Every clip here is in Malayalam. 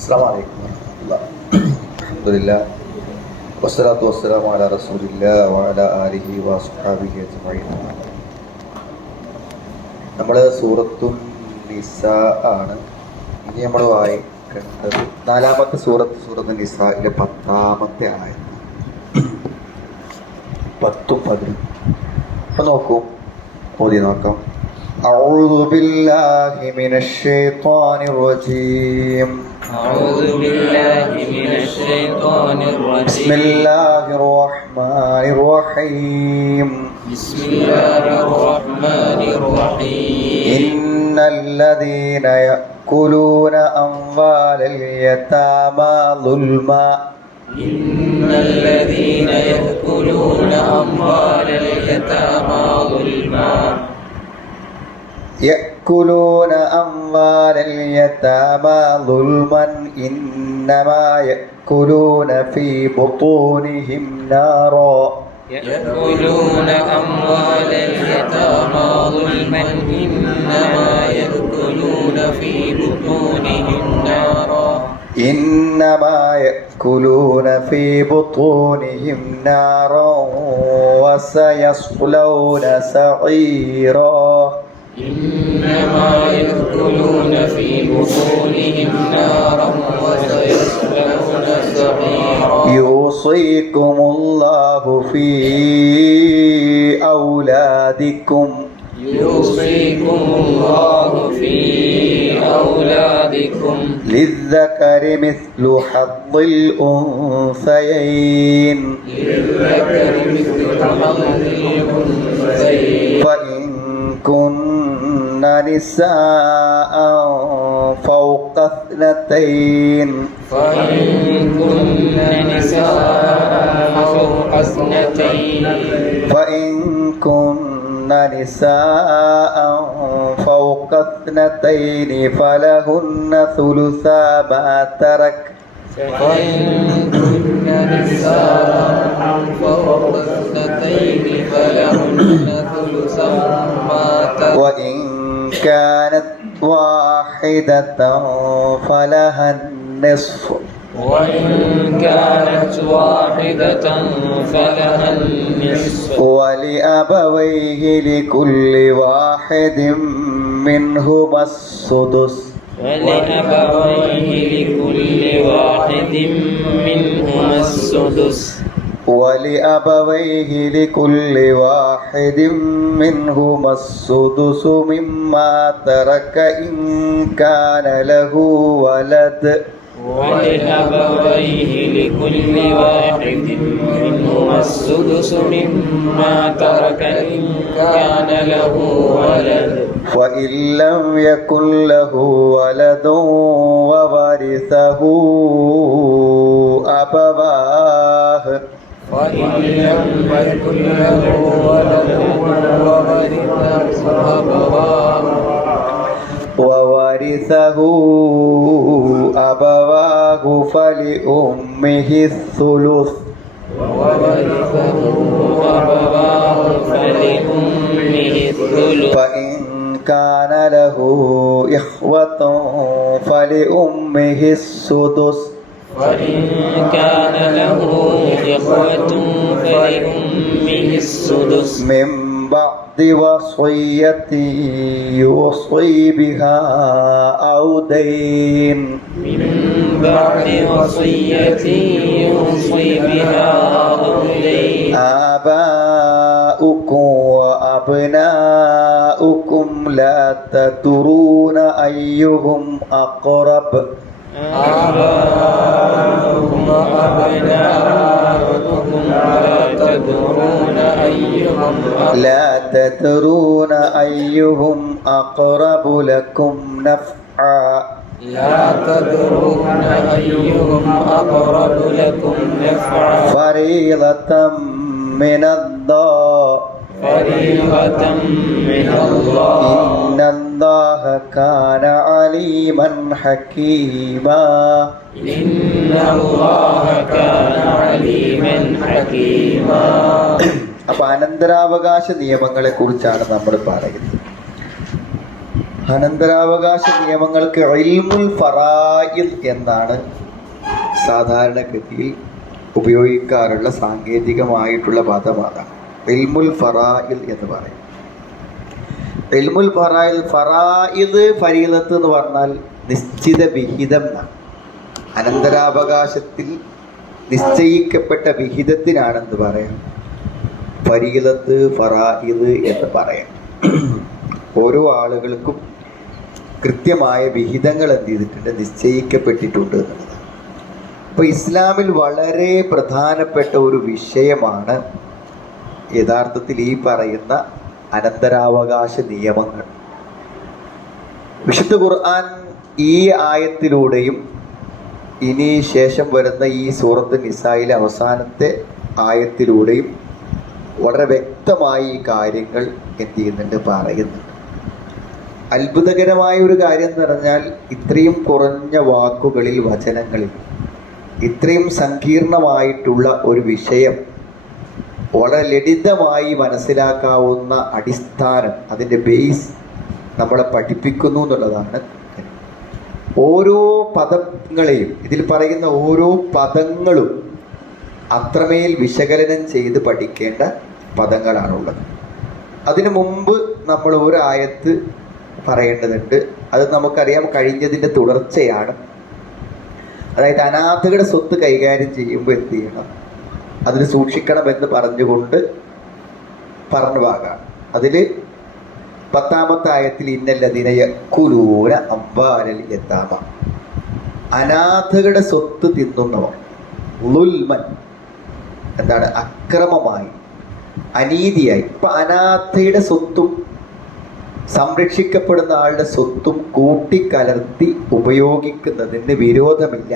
അസ്സലാമു അലൈക്കും വറഹ്മത്തുള്ളാഹി. അൽഹംദുലില്ലാഹ് വസ്സലാത്തു വസ്സലാമു അലാ റസൂലില്ലാഹി വഅലാ ആലിഹി വഅസ്ഹാബിഹി അജ്മഈൻ. നമ്മൾ സൂറത്തുൻ നിസാ ആണ് ഇനി നമ്മൾ വായിക്കേണ്ടത്. നാലാമത്തെ സൂറത്തുൻ നിസായിലെ 10-ാമത്തെ ആയത്ത്. 10ഉം 11. അപ്പോൾ നോക്കൂ, ഓതി നോക്കാം. أعوذ بالله من الشيطان الرجيم. أعوذ بالله من الشيطان الرجيم. بسم الله الرحمن الرحيم. بسم الله الرحمن الرحيم. إن الذين يأكلون أموال اليتامى ظلما إن الذين يأكلون أموال اليتامى ظلما يأكلون أموال اليتامى ظلما إنما يأكلون في بطونهم نارا يأكلون أموال اليتامى ظلما إنما يأكلون في بطونهم نارا إنما يأكلون في بطونهم نارا وسيصلون سعيرا إنما يأكلون في بطونهم نارا وسيصلون سعيرا. يوصيكم الله في أولادكم يوصيكم الله في أولادكم للذكر مثل حظ الأنثيين للذكر مثل حظ الأنثيين. فإن كن نساء فوق 2 فإن كن نساء فوق 2 فإن كن نساء فوق 2 فلهن ثلثا ما ترك فإن كن نساء فوق 2 فلهن ثلثا ما ترك. وإن كانت واحدة فلها النصف وإن كانت واحدة فلها النصف. ولأبويه لكل واحد منهما السدس ولأبويه لكل واحد منهما السدس. ولأبويه لكل واحد منهما السدس مما ترك إن كان له ولد. ولأبويه لكل واحد منهما السدس مما ترك إن كان له ولد. فإن لم يكن له ولد وورثه أبواه فإن لم يكن له ولد وورثه أبواه فلأمه الثلث وورثه أبواه فلأمه الثلث. فإن كان له إخوة فلأمه السدس فإن كان له إخوة فلأمه السدس من بعد وصية يوصي بها أو دين من بعد وصية يوصي بها أو دين. آباؤكم وأبناؤكم لا تدرون أيهم أقرب آباؤكم وأبناؤكم لا تدرون أيهم أقرب لكم نفعا لا تدرون أيهم أقرب لكم نفعا. فريضة من الله فريضة من الله. إن الله كان عليما حكيما. إن الله كان عليما حكيما. അപ്പൊ അനന്തരാവകാശ നിയമങ്ങളെ കുറിച്ചാണ് നമ്മൾ പറയുന്നത്. അനന്തരാവകാശ നിയമങ്ങൾക്ക് ഇൽമുൽ ഫറായിദ് എന്നാണ് സാധാരണഗതിയിൽ ഉപയോഗിക്കാറുള്ള സാങ്കേതികമായിട്ടുള്ള പദമാണ്. ഇൽമുൽ ഫറായിദ് എന്ന് പറയും. ഇൽമുൽ ഫറായിദ് ഫരീദത്ത് എന്ന് പറഞ്ഞാൽ നിശ്ചിത വിഹിതം എന്നാണ്. അനന്തരാവകാശത്തിൽ നിശ്ചയിക്കപ്പെട്ട വിഹിതത്തിനാണെന്ന് പറയാം ഫരീദത്ത്, ഫറായിദ് എന്ന് പറയാം. ഓരോ ആളുകൾക്കും കൃത്യമായ വിഹിതങ്ങൾ എന്ത് ചെയ്തിട്ടുണ്ട്, നിശ്ചയിക്കപ്പെട്ടിട്ടുണ്ട് എന്നുള്ളതാണ്. അപ്പോൾ ഇസ്ലാമിൽ വളരെ പ്രധാനപ്പെട്ട ഒരു വിഷയമാണ് യഥാർത്ഥത്തിൽ ഈ പറയുന്ന അനന്തരാവകാശ നിയമങ്ങൾ. വിശുദ്ധ ഖുർആൻ ഈ ആയത്തിലൂടെയും ഇനി ശേഷം വരുന്ന ഈ സൂറത്ത് നിസായിലെ അവസാനത്തെ ആയത്തിലൂടെയും വളരെ വ്യക്തമായി ഈ കാര്യങ്ങൾ എന്ത് ചെയ്യുന്നുണ്ട്, പറയുന്നുണ്ട്. അത്ഭുതകരമായ ഒരു കാര്യം എന്ന് പറഞ്ഞാൽ ഇത്രയും കുറഞ്ഞ വാക്കുകളിൽ, വചനങ്ങളിൽ ഇത്രയും സങ്കീർണമായിട്ടുള്ള ഒരു വിഷയം വളരെ ലളിതമായി മനസ്സിലാക്കാവുന്ന അടിസ്ഥാനം, അതിൻ്റെ ബേസ് നമ്മളെ പഠിപ്പിക്കുന്നു എന്നുള്ളതാണ്. ഓരോ പദങ്ങളെയും, ഇതിൽ പറയുന്ന ഓരോ പദങ്ങളും അത്രമേൽ വിശകലനം ചെയ്ത് പഠിക്കേണ്ട പദങ്ങളാണുള്ളത്. അതിനു മുമ്പ് നമ്മൾ ഒരു ആയത്ത് പറയേണ്ടതുണ്ട്. അത് നമുക്കറിയാം, കഴിഞ്ഞതിൻ്റെ തുടർച്ചയാണ്. അതായത് അനാഥകളുടെ സ്വത്ത് കൈകാര്യം ചെയ്യുമ്പോൾ എന്ത് ചെയ്യണം, അതിന് സൂക്ഷിക്കണമെന്ന് പറഞ്ഞുകൊണ്ട് പറഞ്ഞ ഭാഗമാണ്. അതിൽ 10ാമത്തെ ആയത്തിൽ ഇന്നല്ലദീന യഅ്കുലൂന അംവാലൽ യതാമ, അനാഥകളുടെ സ്വത്ത് തിന്നുന്നവർ, ളുൽമൻ എന്താണ്, അക്രമമായി, അനീതിയായി. ഇപ്പം അനാഥയുടെ സ്വത്തും സംരക്ഷിക്കപ്പെടുന്ന ആളുടെ സ്വത്തും കൂട്ടിക്കലർത്തി ഉപയോഗിക്കുന്നതിന് വിരോധമില്ല.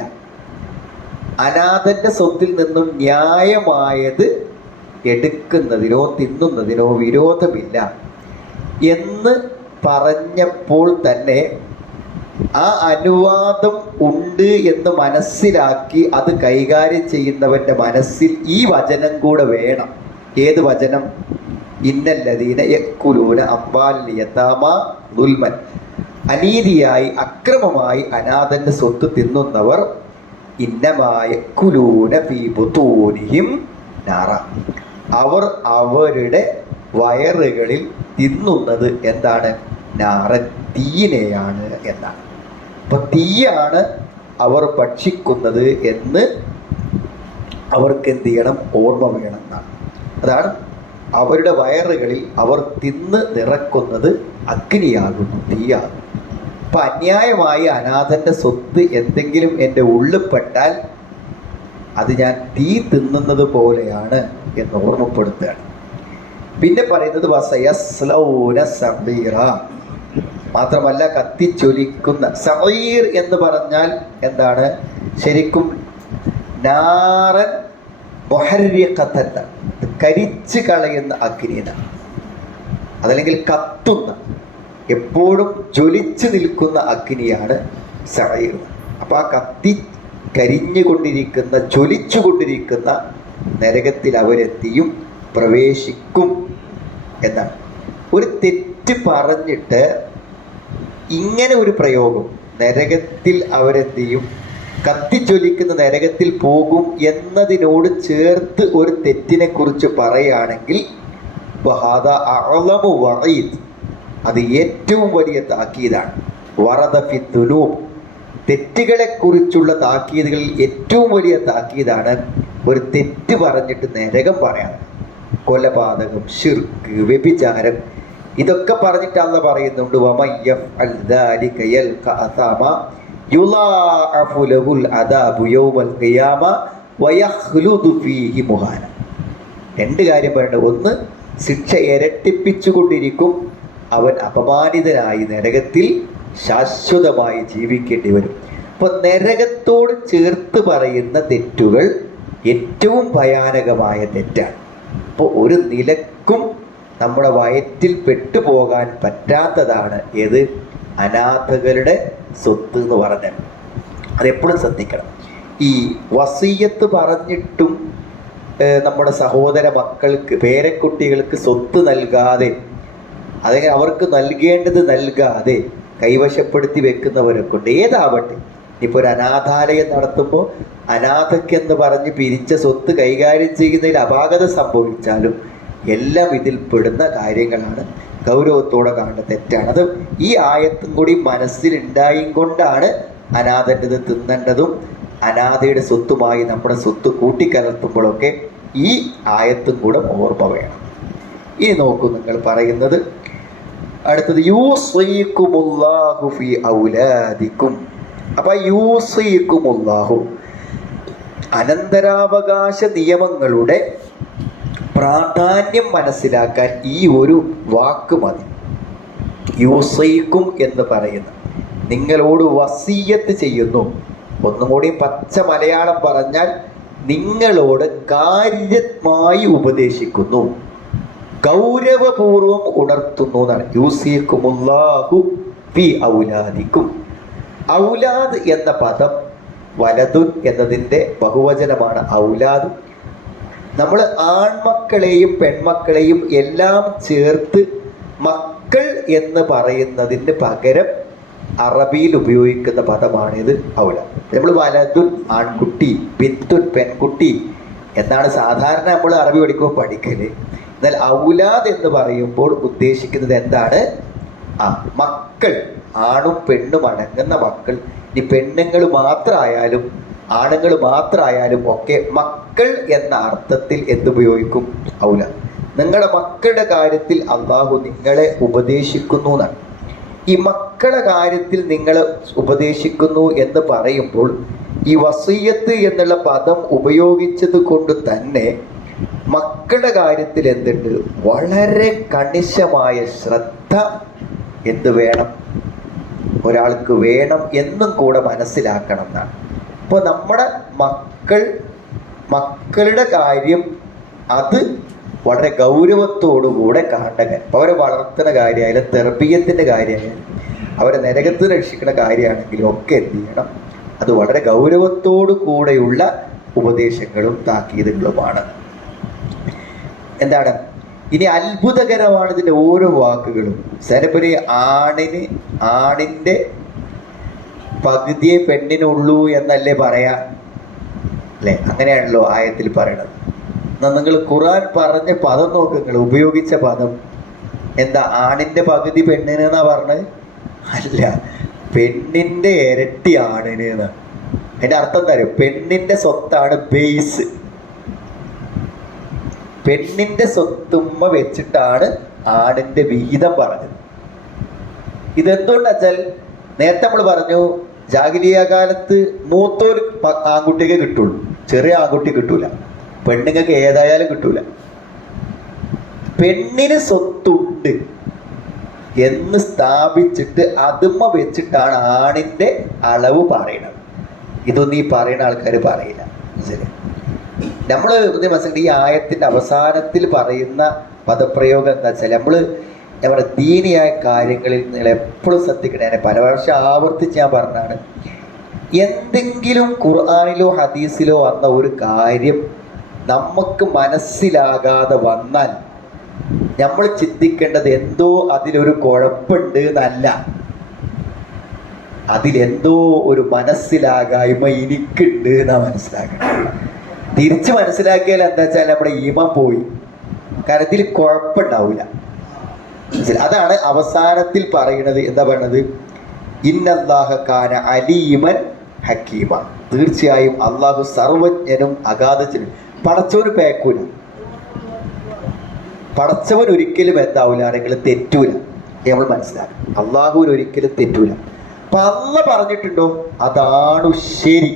അനാഥന്റെ സ്വത്തിൽ നിന്നും ന്യായമായത് എടുക്കുന്നതിനോ തിന്നുന്നതിനോ വിരോധമില്ല എന്ന് പറഞ്ഞപ്പോൾ തന്നെ ആ അനുവാദം ഉണ്ട് എന്ന് മനസ്സിലാക്കി അത് കൈകാര്യം ചെയ്യുന്നവൻ്റെ മനസ്സിൽ ഈ വചനം കൂടെ വേണം. ഏത് വചനം? ഇന്നല്ലദീന യഅ്കുലൂന അംവാലൽ യതാമ ദുൽമൻ, അനീതിയായി, അക്രമമായി അനാഥന്റെ സ്വത്ത് തിന്നുന്നവർ ഇന്നമാ യഅ്കുലൂന ഫീ ബുതൂനിഹിം നാറ, അവർ അവരുടെ വയറുകളിൽ തിന്നുന്നത് എന്താണ്? നാറൻ, തീയിനെയാണ് എന്നാണ്. അപ്പൊ തീയാണ് അവർ ഭക്ഷിക്കുന്നത് എന്ന് അവർക്ക് എന്ത് ചെയ്യണം? ഓർമ്മ വേണം എന്നാണ്. അതാണ് അവരുടെ വയറുകളിൽ അവർ തിന്ന് നിറക്കുന്നത് അഗ്നിയാകുന്നു, തീയാകും. അപ്പൊ അന്യായമായി അനാഥന്റെ സ്വത്ത് എന്തെങ്കിലും എൻ്റെ ഉള്ളിൽപ്പെട്ടാൽ അത് ഞാൻ തീ തിന്നുന്നത് പോലെയാണ് എന്ന് ഓർമ്മപ്പെടുത്തുകയാണ്. പിന്നെ പറയുന്നത് വസയസ്ലൗന സഈറ, മാത്രമല്ല കത്തിച്ചൊലിക്കുന്ന. സഈർ എന്ന് പറഞ്ഞാൽ എന്താണ്? ശരിക്കും നാറൻ മുഹർരിഖതൻ, കരിച്ച് കളയുന്ന അഗ്നിന, അതല്ലെങ്കിൽ കത്തുന്ന, എപ്പോഴും ജ്വലിച്ചു നിൽക്കുന്ന അഗ്നിയാണ് സഈർ. അപ്പം ആ കത്തി കരിഞ്ഞുകൊണ്ടിരിക്കുന്ന, ജ്വലിച്ചുകൊണ്ടിരിക്കുന്ന നരകത്തിൽ അവരെത്തിയും പ്രവേശിക്കും എന്നാണ്. ഒരു തെറ്റ് പറഞ്ഞിട്ട് ഇങ്ങനെ ഒരു പ്രയോഗം, നരകത്തിൽ അവരെന്ത് ചെയ്യും, കത്തിജ്വലിക്കുന്ന നരകത്തിൽ പോകും എന്നതിനോട് ചേർത്ത് ഒരു തെറ്റിനെ കുറിച്ച് പറയുകയാണെങ്കിൽ വഹാദ അഅ്ലമു വഈദ്, അത് ഏറ്റവും വലിയ താക്കീതാണ്. വറദ ഫി ദുനൂബ്, തെറ്റുകളെ കുറിച്ചുള്ള താക്കീതുകളിൽ ഏറ്റവും വലിയ താക്കീതാണ് ഒരു തെറ്റ് പറഞ്ഞിട്ട് നരകം പറയാം. കൊലപാതകം, ശിർക്ക്, വ്യഭിചാരം, ഇതൊക്കെ പറഞ്ഞിട്ട് അല്ലാഹ് പറയുന്നുണ്ട് വമയ്യഫ്അൽ ദാലിക യൽഖ അസാമ യുളാഅഫു ലഹുൽ അദാബു യൗമൽ ഖിയാമ വയഖ്ലുദു ഫീഹി മുഹാന. രണ്ട് കാര്യം പറയുന്നത്. ഒന്ന്, ശിക്ഷ ഇരട്ടിപ്പിച്ചുകൊണ്ടിരിക്കും, അവൻ അപമാനിതനായി നരകത്തിൽ ശാശ്വതമായി ജീവിക്കേണ്ടി വരും. അപ്പോൾ നരകത്തോട് ചേർത്ത് പറയുന്ന തെറ്റുകൾ ഏറ്റവും ഭയാനകമായ തെറ്റാണ്. അപ്പോൾ ഒരു നിലക്കും നമ്മുടെ വയറ്റിൽ പെട്ടുപോകാൻ പറ്റാത്തതാണ് ഏത്? അനാഥകളുടെ സ്വത്ത് എന്ന് പറഞ്ഞാൽ. അതെപ്പോഴും ശ്രദ്ധിക്കണം. ഈ വസിയ്യത്ത് പറഞ്ഞിട്ടും നമ്മുടെ സഹോദര മക്കൾക്ക്, പേരക്കുട്ടികൾക്ക് സ്വത്ത് നൽകാതെ, അല്ലെങ്കിൽ അവർക്ക് നൽകേണ്ടത് നൽകാതെ കൈവശപ്പെടുത്തി വെക്കുന്നവരൊക്കെ ഉണ്ട്. ഏതാവട്ടെ, ഇപ്പോൾ ഒരു അനാഥാലയം നടത്തുമ്പോൾ അനാഥക്കെന്ന് പറഞ്ഞ് പിരിച്ച സ്വത്ത് കൈകാര്യം ചെയ്യുന്നതിൽ അപാകത സംഭവിച്ചാലും എല്ലാം ഇതിൽ പെടുന്ന കാര്യങ്ങളാണ്. ഗൗരവത്തോടെ കാണുന്ന തെറ്റാണ്. അത് ഈ ആയത്തും കൂടി മനസ്സിലുണ്ടായും കൊണ്ടാണ് അനാഥൻ്റെത് തിന്നേണ്ടതും അനാഥയുടെ സ്വത്തുമായി നമ്മുടെ സ്വത്ത് കൂട്ടിക്കലർത്തുമ്പോഴൊക്കെ ഈ ആയത്തും കൂടെ ഓർമ്മ വേണം. ഇനി നോക്കൂ, നിങ്ങൾ പറയുന്നത് അടുത്തത് യൂസീകുമുല്ലാഹു ഫീ ഔലാദിക്കും. അപ്പൊ യൂസീകുമുല്ലാഹു, അനന്തരാവകാശ നിയമങ്ങളുടെ പ്രാധാന്യം മനസ്സിലാക്കാൻ ഈ ഒരു വാക്ക് മതി. യൂസീക്കും എന്ന് പറയുന്നത് നിങ്ങളോട് വസിയ്യത്ത് ചെയ്യുന്നു. ഒന്നും കൂടി പച്ച മലയാളം പറഞ്ഞാൽ നിങ്ങളോട് കാര്യമായി ഉപദേശിക്കുന്നു, ഗൗരവപൂർവം ഉണർത്തുന്നു എന്നാണ്. യൂസീകുമുല്ലാഹു ഫീ ഔലാദിക്കും. ഔലാദ് എന്ന പദം വലതുൻ എന്നതിൻ്റെ ബഹുവചനമാണ് ഔലാദ്. നമ്മൾ ആൺമക്കളെയും പെൺമക്കളെയും എല്ലാം ചേർത്ത് മക്കൾ എന്ന് പറയുന്നതിന് പകരം അറബിയിൽ ഉപയോഗിക്കുന്ന പദമാണിത് ഔലാദ്. നമ്മൾ വലതുൻ ആൺകുട്ടി, ബിന്തുൻ പെൺകുട്ടി എന്നാണ് സാധാരണ നമ്മൾ അറബി പഠിക്കുമ്പോൾ പഠിക്കല്. എന്നാൽ ഔലാദ് എന്ന് പറയുമ്പോൾ ഉദ്ദേശിക്കുന്നത് എന്താണ്? മക്കൾ, ആണും പെണ്ണും അടങ്ങുന്ന മക്കൾ. ഇനി പെണ്ണുങ്ങൾ മാത്രമായാലും ആണുങ്ങൾ മാത്രമായാലും ഒക്കെ മക്കൾ എന്ന അർത്ഥത്തിൽ എന്തുപയോഗിക്കും? ഔലാദ്. നിങ്ങളുടെ മക്കളുടെ കാര്യത്തിൽ അള്ളാഹു നിങ്ങളെ ഉപദേശിക്കുന്നു എന്നാണ്. ഈ മക്കളുടെ കാര്യത്തിൽ നിങ്ങൾ ഉപദേശിക്കുന്നു എന്ന് പറയുമ്പോൾ ഈ വസിയ്യത്ത് എന്നുള്ള പദം ഉപയോഗിച്ചത് കൊണ്ട് തന്നെ മക്കളുടെ കാര്യത്തിൽ എന്തുണ്ട്? വളരെ കണിശമായ ശ്രദ്ധ എന്ത് വേണം? ഒരാൾക്ക് വേണം എന്നും കൂടെ മനസ്സിലാക്കണം എന്നാണ്. അപ്പോൾ നമ്മുടെ മക്കളുടെ കാര്യം അത് വളരെ ഗൗരവത്തോടുകൂടെ കാണുക. അപ്പോൾ അവരെ വളർത്തുന്ന കാര്യമായാലും തെർബിയത്തിൻ്റെ കാര്യമായാലും അവരെ നരകത്ത് രക്ഷിക്കുന്ന കാര്യമാണെങ്കിലും ഒക്കെ എന്ത് ചെയ്യണം? അത് വളരെ ഗൗരവത്തോടു കൂടെയുള്ള ഉപദേശങ്ങളും താക്കീതുകളുമാണ്. എന്താണ് ഇനി അത്ഭുതകരമാണ് ഇതിൻ്റെ ഓരോ വാക്കുകളും. ചിലപ്പോൾ ആണിൻ്റെ പകുതിയെ പെണ്ണിനുള്ളൂ എന്നല്ലേ പറയാ, അല്ലേ? അങ്ങനെയാണല്ലോ ആയത്തിൽ പറയണത്. എന്നാൽ നിങ്ങൾ ഖുർആൻ പറഞ്ഞ പദം നോക്ക്, നിങ്ങൾ ഉപയോഗിച്ച പദം എന്താ? ആണിൻ്റെ പകുതി പെണ്ണിന് എന്നാ പറഞ്ഞത്? അല്ല, പെണ്ണിൻ്റെ ഇരട്ടി ആണിന് എന്നാണ്. അതിൻ്റെ അർത്ഥം എന്താ അറിയോ? പെണ്ണിൻ്റെ സ്വത്താണ് ബേസ്. പെണ്ണിൻ്റെ സ്വത്തുമ്മ വെച്ചിട്ടാണ് ആണിൻ്റെ വിഹിതം പറഞ്ഞത്. ഇതെന്തുകൊണ്ടെന്ന് വെച്ചാൽ നേരത്തെ നമ്മൾ പറഞ്ഞു ജാഹിലിയ കാലത്ത് മൂത്തൊരു ആൺകുട്ടിക്ക് കിട്ടുള്ളൂ, ചെറിയ ആൺകുട്ടി കിട്ടൂല, പെണ്ണുങ്ങൾക്ക് ഏതായാലും കിട്ടൂല. പെണ്ണിന് സ്വത്തുണ്ട് എന്ന് സ്ഥാപിച്ചിട്ട് അതുമ്മ വെച്ചിട്ടാണ് ആണിൻ്റെ അളവ് പറയണത്. ഇതൊന്നും ഈ പറയുന്ന ആൾക്കാർ പറയില്ല. ശരി, നമ്മൾ മനസ്സിലാക്കി ഈ ആയത്തിൻ്റെ അവസാനത്തിൽ പറയുന്ന പദപ്രയോഗം എന്താ വെച്ചാൽ നമ്മുടെ ദീനിയായ കാര്യങ്ങളിൽ നിങ്ങൾ എപ്പോഴും ശ്രദ്ധിക്കണേ. ഞാൻ പല വർഷം ആവർത്തിച്ച് ഞാൻ പറഞ്ഞാണ്, എന്തെങ്കിലും ഖുർആനിലോ ഹദീസിലോ വന്ന ഒരു കാര്യം നമുക്ക് മനസ്സിലാകാതെ വന്നാൽ നമ്മൾ ചിന്തിക്കേണ്ടത് എന്തോ അതിലൊരു കുഴപ്പമുണ്ട് എന്നല്ല, അതിലെന്തോ ഒരു മനസ്സിലാകായ്മ എനിക്കുണ്ട് എന്നാ മനസ്സിലാക്കണം. തിരിച്ച് മനസ്സിലാക്കിയാൽ എന്താ വെച്ചാൽ നമ്മുടെ ഈമാൻ പോയി. കാരണം ഇതിൽ കുഴപ്പമുണ്ടാവില്ല. അതാണ് അവസാനത്തിൽ പറയുന്നത്. എന്താ പറയണത്? ഇന്നല്ലാഹ കാന അലീമൻ ഹക്കീമ. തീർച്ചയായും അള്ളാഹു സർവജ്ഞനും അഗാധജ്ഞനും. പടച്ചവന് പേക്കൂല, പടച്ചവൻ ഒരിക്കലും എന്താവൂല, ആരെങ്കിലും തെറ്റൂല. നമ്മൾ മനസ്സിലാക്കും, അള്ളാഹുവിന് ഒരിക്കലും തെറ്റൂല. അപ്പൊ അള്ള പറഞ്ഞിട്ടുണ്ടോ അതാണ് ശരി.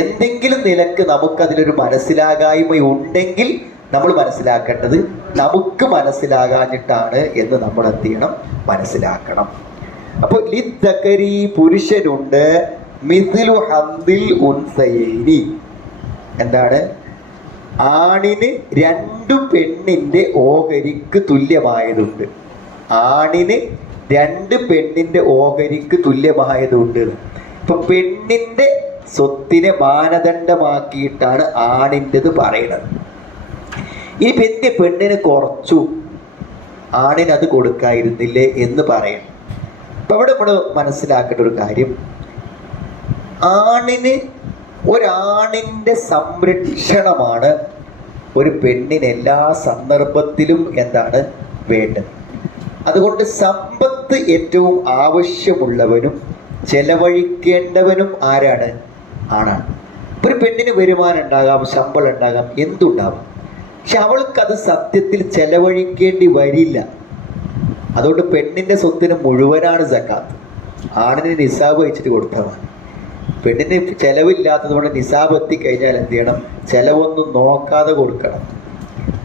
എന്തെങ്കിലും നിലക്ക് നമുക്കതിലൊരു മനസ്സിലാകായ്മ ഉണ്ടെങ്കിൽ നമ്മൾ മനസ്സിലാക്കേണ്ടത് നമുക്ക് മനസ്സിലാകാഞ്ഞിട്ടാണ് എന്ന് നമ്മൾ എന്ത് ചെയ്യണം? മനസ്സിലാക്കണം. അപ്പോൾ ലിദ്ദക്കരി പുരുഷനുണ്ട്, മിഥ്ലു ഹദ്ദിൽ ഉൻസയൈനി. എന്താണ്? ആണിന് 2 പെണ്ണിൻ്റെ ഓഹരിക്ക് തുല്യമായതുണ്ട്. ആണിന് 2 പെണ്ണിൻ്റെ ഓഹരിക്ക് തുല്യമായതുണ്ട്. ഇപ്പൊ പെണ്ണിൻ്റെ സ്വത്തിനെ മാനദണ്ഡമാക്കിയിട്ടാണ് ആണിൻ്റെത് പറയുന്നത്. ഈ പെണ്ണിന് കുറച്ചു, ആണിനത് കൊടുക്കായിരുന്നില്ലേ എന്ന് പറയണം. അപ്പൊ അവിടെ നമ്മൾ മനസ്സിലാക്കേണ്ട ഒരു കാര്യം, ഒരാണിന്റെ സംരക്ഷണമാണ് ഒരു പെണ്ണിന് എല്ലാ സന്ദർഭത്തിലും എന്താണ് വേണ്ടത്. അതുകൊണ്ട് സമ്പത്ത് ഏറ്റവും ആവശ്യമുള്ളവനും ചെലവഴിക്കേണ്ടവനും ആരാണ്? ആണാണ്. ഒരു പെണ്ണിന് വരുമാനം ഉണ്ടാകാം, ശമ്പളം ഉണ്ടാകാം, എന്തുണ്ടാവാം. പക്ഷെ അവൾക്കത് സത്യത്തിൽ ചെലവഴിക്കേണ്ടി വരില്ല. അതുകൊണ്ട് പെണ്ണിന്റെ സ്വത്തിന് മുഴുവനാണ് സക്കാത്ത്. ആണിന് നിസാബ് വെച്ചിട്ട് കൊടുത്താൽ മതി. പെണ്ണിന് ചെലവില്ലാത്തത് കൊണ്ട് നിസാബ് എത്തിക്കഴിഞ്ഞാൽ എന്ത് ചെയ്യണം? ചെലവൊന്നും നോക്കാതെ കൊടുക്കണം.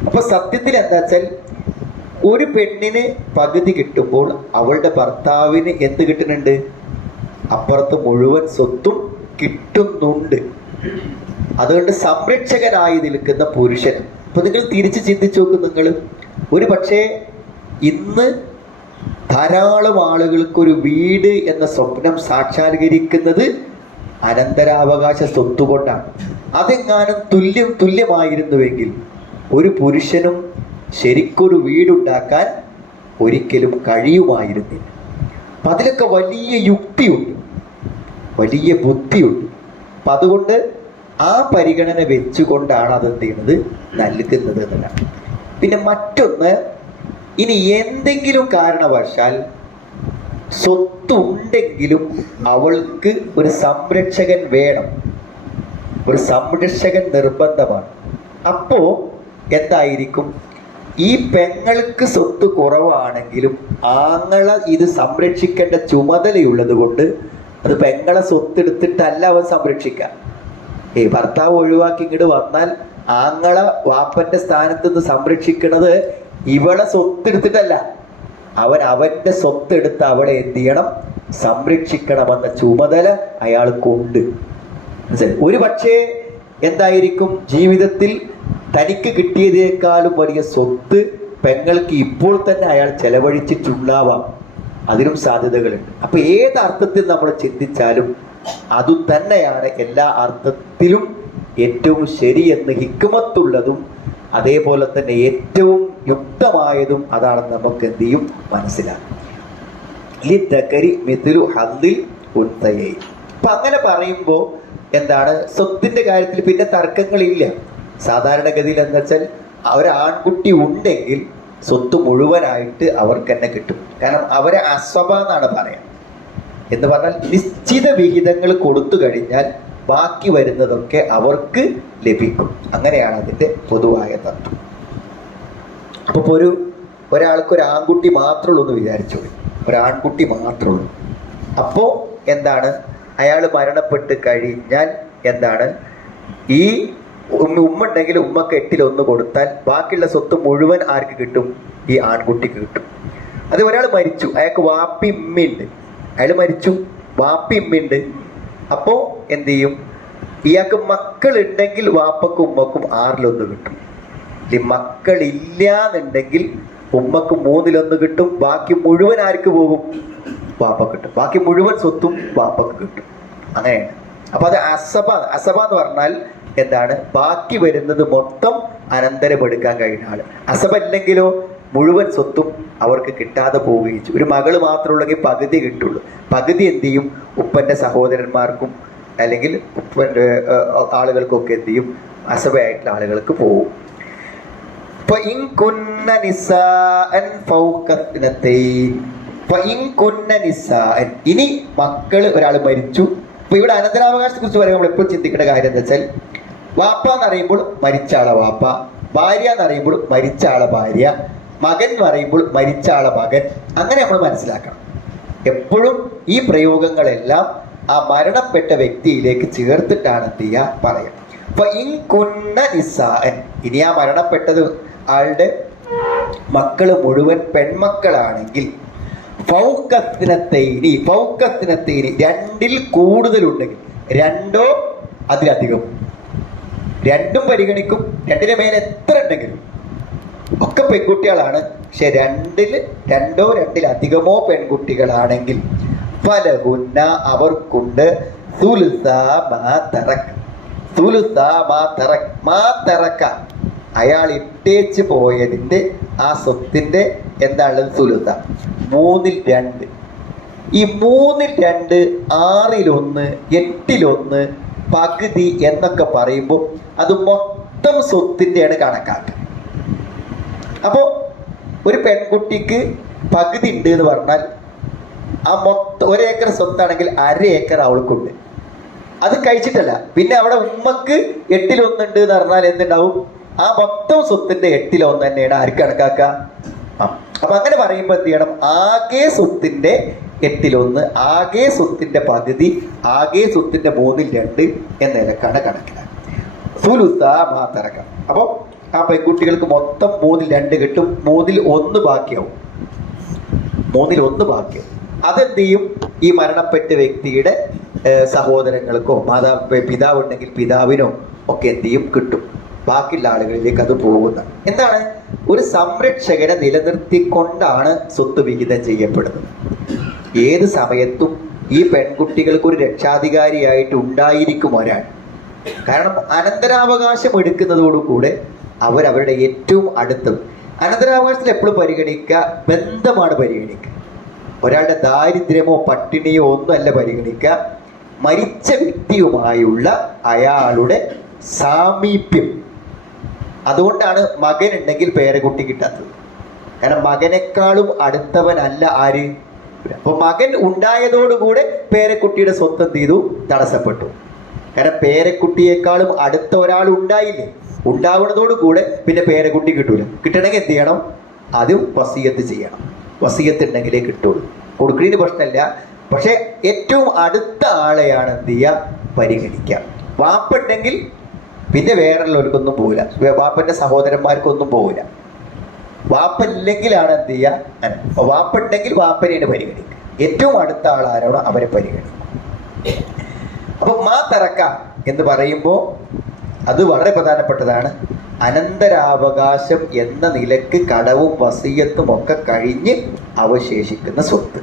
അപ്പൊ സത്യത്തിൽ എന്താ വെച്ചാൽ, ഒരു പെണ്ണിന് പകുതി കിട്ടുമ്പോൾ അവളുടെ ഭർത്താവിന് എന്ത് കിട്ടുന്നുണ്ട്? അപ്പുറത്ത് മുഴുവൻ സ്വത്തും കിട്ടുന്നുണ്ട്. അതുകൊണ്ട് സംരക്ഷകനായി നിൽക്കുന്ന പുരുഷന്, അപ്പൊ നിങ്ങൾ തിരിച്ച് ചിന്തിച്ചു നോക്കും. നിങ്ങൾ ഒരു പക്ഷേ ഇന്ന് ധാരാളം ആളുകൾക്ക് ഒരു വീട് എന്ന സ്വപ്നം സാക്ഷാത്കരിക്കുന്നത് അനന്തരാവകാശ സ്വത്ത് കൊണ്ടാണ്. അതെങ്ങാനും തുല്യമായിരുന്നുവെങ്കിൽ ഒരു പുരുഷനും ശരിക്കൊരു വീടുണ്ടാക്കാൻ ഒരിക്കലും കഴിയുമായിരുന്നില്ല. അപ്പം അതിലൊക്കെ വലിയ യുക്തിയുണ്ട്, വലിയ ബുദ്ധിയുണ്ട്. അപ്പം അതുകൊണ്ട് ആ പരിഗണന വെച്ചുകൊണ്ടാണ് അതെന്ത് ചെയ്യുന്നത്? നൽകുന്നത് എന്നതാണ്. പിന്നെ മറ്റൊന്ന്, ഇനി എന്തെങ്കിലും കാരണവശാൽ സ്വത്തുണ്ടെങ്കിലും അവൾക്ക് ഒരു സംരക്ഷകൻ വേണം, ഒരു സംരക്ഷകൻ നിർബന്ധമാണ്. അപ്പോ എന്തായിരിക്കും? ഈ പെങ്ങൾക്ക് സ്വത്ത് കുറവാണെങ്കിലും ആങ്ങള ഇത് സംരക്ഷിക്കേണ്ട ചുമതലയുള്ളത് കൊണ്ട് അത് പെങ്ങളെ സ്വത്ത് എടുത്തിട്ടല്ല അവൻ സംരക്ഷിക്കാം. ഭർത്താവ് ഒഴിവാക്കി ഇങ്ങോട്ട് വന്നാൽ ആങ്ങള വാപ്പന്റെ സ്ഥാനത്ത് നിന്ന് സംരക്ഷിക്കുന്നത് ഇവളെ സ്വത്ത് എടുത്തിട്ടല്ല, അവന്റെ സ്വത്ത് എടുത്ത് അവളെ എന്ത് ചെയ്യണം? സംരക്ഷിക്കണമെന്ന ചുമതല അയാൾക്കുണ്ട്. ഒരു പക്ഷേ എന്തായിരിക്കും, ജീവിതത്തിൽ തനിക്ക് കിട്ടിയതിനേക്കാളും വലിയ സ്വത്ത് പെങ്ങൾക്ക് ഇപ്പോൾ തന്നെ അയാൾ ചെലവഴിച്ചിട്ടുണ്ടാവാം. അതിനും സാധ്യതകളുണ്ട്. അപ്പൊ ഏത് അർത്ഥത്തിൽ നമ്മൾ ചിന്തിച്ചാലും അതു തന്നെയാണ് എല്ലാ അർത്ഥത്തിലും ഏറ്റവും ശരിയെന്ന് ഹിക്മത്തുള്ളതും അതേപോലെ തന്നെ ഏറ്റവും യുക്തമായതും അതാണെന്ന് നമുക്ക് എന്ത് ചെയ്യും? മനസ്സിലാക്കും. അപ്പൊ അങ്ങനെ പറയുമ്പോൾ എന്താണ്, സ്വത്തിന്റെ കാര്യത്തിൽ പിന്നെ തർക്കങ്ങളില്ല. സാധാരണഗതിയിൽ എന്താ വെച്ചാൽ, ഒരാൺകുട്ടി ഉണ്ടെങ്കിൽ സ്വത്ത് മുഴുവനായിട്ട് അവർക്ക് തന്നെ കിട്ടും. കാരണം അവരെ അസ്വബ എന്നാണ് പറയാം. എന്ന് പറഞ്ഞാൽ നിശ്ചിത വിഹിതങ്ങൾ കൊടുത്തു കഴിഞ്ഞാൽ ബാക്കി വരുന്നതൊക്കെ അവർക്ക് ലഭിക്കും. അങ്ങനെയാണ് അതിൻ്റെ പൊതുവായ തത്വം. അപ്പോൾ ഒരാൾക്ക് ഒരു ആൺകുട്ടി മാത്രമുള്ളൂ എന്ന് വിചാരിച്ചോളൂ, ഒരാൺകുട്ടി മാത്രമുള്ളൂ. അപ്പോൾ എന്താണ്, അയാൾ മരണപ്പെട്ട് കഴിഞ്ഞാൽ എന്താണ്, ഈ ഉമ്മ ഉണ്ടെങ്കിൽ ഉമ്മക്ക് 8/1 കൊടുത്താൽ ബാക്കിയുള്ള സ്വത്ത് മുഴുവൻ ആർക്ക് കിട്ടും? ഈ ആൺകുട്ടിക്ക് കിട്ടും. അത് ഒരാൾ മരിച്ചു, അയാൾക്ക് വാപ്പി ഉമ്മയുണ്ട്, അയാൾ മരിച്ചു, വാപ്പി ഉമ്മയുണ്ട്. അപ്പോൾ എന്ത് ചെയ്യും? ഇയാൾക്ക് മക്കളുണ്ടെങ്കിൽ വാപ്പക്കും ഉമ്മക്കും 6/1 കിട്ടും. ഈ മക്കളില്ല എന്നുണ്ടെങ്കിൽ ഉമ്മക്ക് 3/1 കിട്ടും. ബാക്കി മുഴുവൻ ആർക്ക് പോകും? വാപ്പ കിട്ടും. ബാക്കി മുഴുവൻ സ്വത്തും വാപ്പക്ക് കിട്ടും. അങ്ങനെയാണ്. അപ്പൊ അത് അസബ എന്ന് പറഞ്ഞാൽ എന്താണ്? ബാക്കി വരുന്നത് മൊത്തം അനന്തരമെടുക്കാൻ കഴിയുന്ന ആള്. അസബ ഇല്ലെങ്കിലോ മുഴുവൻ സ്വത്തും അവർക്ക് കിട്ടാതെ പോവുകയും ചെയ്യും. ഒരു മകള് മാത്രമുള്ളെങ്കിൽ പകുതി കിട്ടുള്ളൂ. പകുതി എന്ത് ചെയ്യും? ഉപ്പന്റെ സഹോദരന്മാർക്കും അല്ലെങ്കിൽ ഉപ്പന്റെ ആളുകൾക്കൊക്കെ എന്ത് ചെയ്യും? അസബയായിട്ടുള്ള ആളുകൾക്ക് പോകും. ഇനി മക്കള് ഒരാൾ മരിച്ചു. അപ്പൊ ഇവിടെ അനന്തരാവകാശത്തെ കുറിച്ച് പറയുമ്പോൾ നമ്മൾ എപ്പോഴും ചിന്തിക്കേണ്ട കാര്യം എന്താ വെച്ചാൽ, വാപ്പ എന്ന് പറയുമ്പോൾ മരിച്ച ആളെ വാപ്പ, ഭാര്യ എന്ന് പറയുമ്പോൾ മരിച്ച ആളെ ഭാര്യ, മകൻ എന്ന് പറയുമ്പോൾ മരിച്ച ആളെ മകൻ. അങ്ങനെ നമ്മൾ മനസ്സിലാക്കണം. എപ്പോഴും ഈ പ്രയോഗങ്ങളെല്ലാം ആ മരണപ്പെട്ട വ്യക്തിയിലേക്ക് ചേർത്തിട്ടാണ് എന്ത് ചെയ്യുക? പറയാം. അപ്പൊ ഇനി ആ മരണപ്പെട്ടത് ആളുടെ മക്കള് മുഴുവൻ പെൺമക്കളാണെങ്കിൽ ഫൗക്കത്തിനത്തേനി 2-ൽ കൂടുതലുണ്ടെങ്കിൽ, 2 അതിലധികം, 2 പരിഗണിക്കും. 2-ന് മേലെ എത്ര ഉണ്ടെങ്കിലും ഒക്കെ പെൺകുട്ടികളാണ്. പക്ഷെ 2-ൽ 2-ലധികമോ പെൺകുട്ടികളാണെങ്കിൽ ഫലഹുന്ന അവർക്കുണ്ട് അയാൾ ഇട്ടേച്ച് പോയതിന്റെ ആ സ്വത്തിന്റെ എന്താണുള്ളത്? സുലുസ, 3/2. ഈ 3/2, 6/1, 8/1, പകുതി എന്നൊക്കെ പറയുമ്പോൾ അത് മൊത്തം സ്വത്തിൻ്റെയാണ് കണക്കാക്കുക. അപ്പോൾ ഒരു പെൺകുട്ടിക്ക് പകുതി ഉണ്ട് എന്ന് പറഞ്ഞാൽ ആ മൊത്തം 1 ഏക്കർ സ്വത്താണെങ്കിൽ 1/2 ഏക്കർ അവൾക്കുണ്ട്. അത് കഴിച്ചിട്ടല്ല. പിന്നെ അവിടെ ഉമ്മക്ക് 8/1 ഉണ്ട് എന്ന് പറഞ്ഞാൽ എന്തുണ്ടാവും? ആ മൊത്തം സ്വത്തിന്റെ 8/1 തന്നെയാണ് ആർക്ക് കണക്കാക്കുക? അപ്പൊ അങ്ങനെ പറയുമ്പോൾ എന്ത് ചെയ്യണം? ആകെ സ്വത്തിന്റെ 8/1, ആകെ സ്വത്തിന്റെ പകുതി, ആകെ സ്വത്തിന്റെ 3/2 എന്ന നിലക്കാണ് കണക്കിലാക്കുക. സുലുസാ മാ തറക. അപ്പൊ ആ പെൺകുട്ടികൾക്ക് മൊത്തം 3/2 കിട്ടും. 3/1 ബാക്കിയാവും. 3/1 ബാക്കിയാവും. അതെന്ത് ചെയ്യും? ഈ മരണപ്പെട്ട വ്യക്തിയുടെ സഹോദരങ്ങൾക്കോ പിതാവ് ഉണ്ടെങ്കിൽ പിതാവിനോ ഒക്കെ എന്ത് ചെയ്യും? കിട്ടും. ബാക്കിയുള്ള ആളുകളിലേക്ക് അത് പോകുന്ന എന്താണ്? ഒരു സംരക്ഷകരെ നിലനിർത്തിക്കൊണ്ടാണ് സ്വത്ത് വിഹിതം ചെയ്യപ്പെടുന്നത്. ഏത് സമയത്തും ഈ പെൺകുട്ടികൾക്ക് ഒരു രക്ഷാധികാരിയായിട്ട് ഉണ്ടായിരിക്കും ഒരാൾ. കാരണം അനന്തരാവകാശം എടുക്കുന്നതോടുകൂടെ അവരവരുടെ ഏറ്റവും അടുത്തും അനന്തരാവകാശത്തിൽ എപ്പോഴും പരിഗണിക്കുക ബന്ധമാണ് പരിഗണിക്കുക. ഒരാളുടെ ദാരിദ്ര്യമോ പട്ടിണിയോ ഒന്നുമല്ല പരിഗണിക്കുക. മരിച്ച വ്യക്തിയുമായുള്ള അയാളുടെ സാമീപ്യം. അതുകൊണ്ടാണ് മകനുണ്ടെങ്കിൽ പേരക്കുട്ടി കിട്ടാത്തത്. കാരണം മകനേക്കാളും അടുത്തവനല്ല ആര്? അപ്പൊ മകൻ ഉണ്ടായതോടുകൂടെ പേരക്കുട്ടിയുടെ സ്വത്ത് എന്ത് ചെയ്തു? തടസ്സപ്പെട്ടു. കാരണം പേരക്കുട്ടിയേക്കാളും അടുത്ത ഒരാൾ ഉണ്ടായില്ലേ? ഉണ്ടാവുന്നതോടുകൂടെ പിന്നെ പേരക്കുട്ടി കിട്ടൂല. കിട്ടണമെങ്കിൽ എന്ത് ചെയ്യണം? ആദ്യം വസിയത്ത് ചെയ്യണം. വസിയത്ത് ഉണ്ടെങ്കിലേ കിട്ടുള്ളൂ. കൊടുക്കുന്നതിന് പ്രശ്നമില്ല. പക്ഷെ ഏറ്റവും അടുത്ത ആളെയാണ് എന്ത് ചെയ്യുക? പരിഗണിക്കുക. വാപ്പുണ്ടെങ്കിൽ പിന്നെ വേറെയുള്ളവർക്കൊന്നും പോവില്ല. വാപ്പന്റെ സഹോദരന്മാർക്കൊന്നും പോവില്ല. വാപ്പില്ലെങ്കിലാണ് എന്ത് ചെയ്യുക? വാപ്പുണ്ടെങ്കിൽ വാപ്പനെയാണ് പരിഗണിക്കുക. ഏറ്റവും അടുത്ത ആൾ ആരാണോ അവരെ പരിഗണിക്കും. അപ്പൊ മാ തറക്ക എന്ന് പറയുമ്പോൾ അത് വളരെ പ്രധാനപ്പെട്ടതാണ്. അനന്തരാവകാശം എന്ന നിലക്ക് കടവും വസിയത്തും ഒക്കെ കഴിഞ്ഞ് അവശേഷിക്കുന്ന സ്വത്ത്.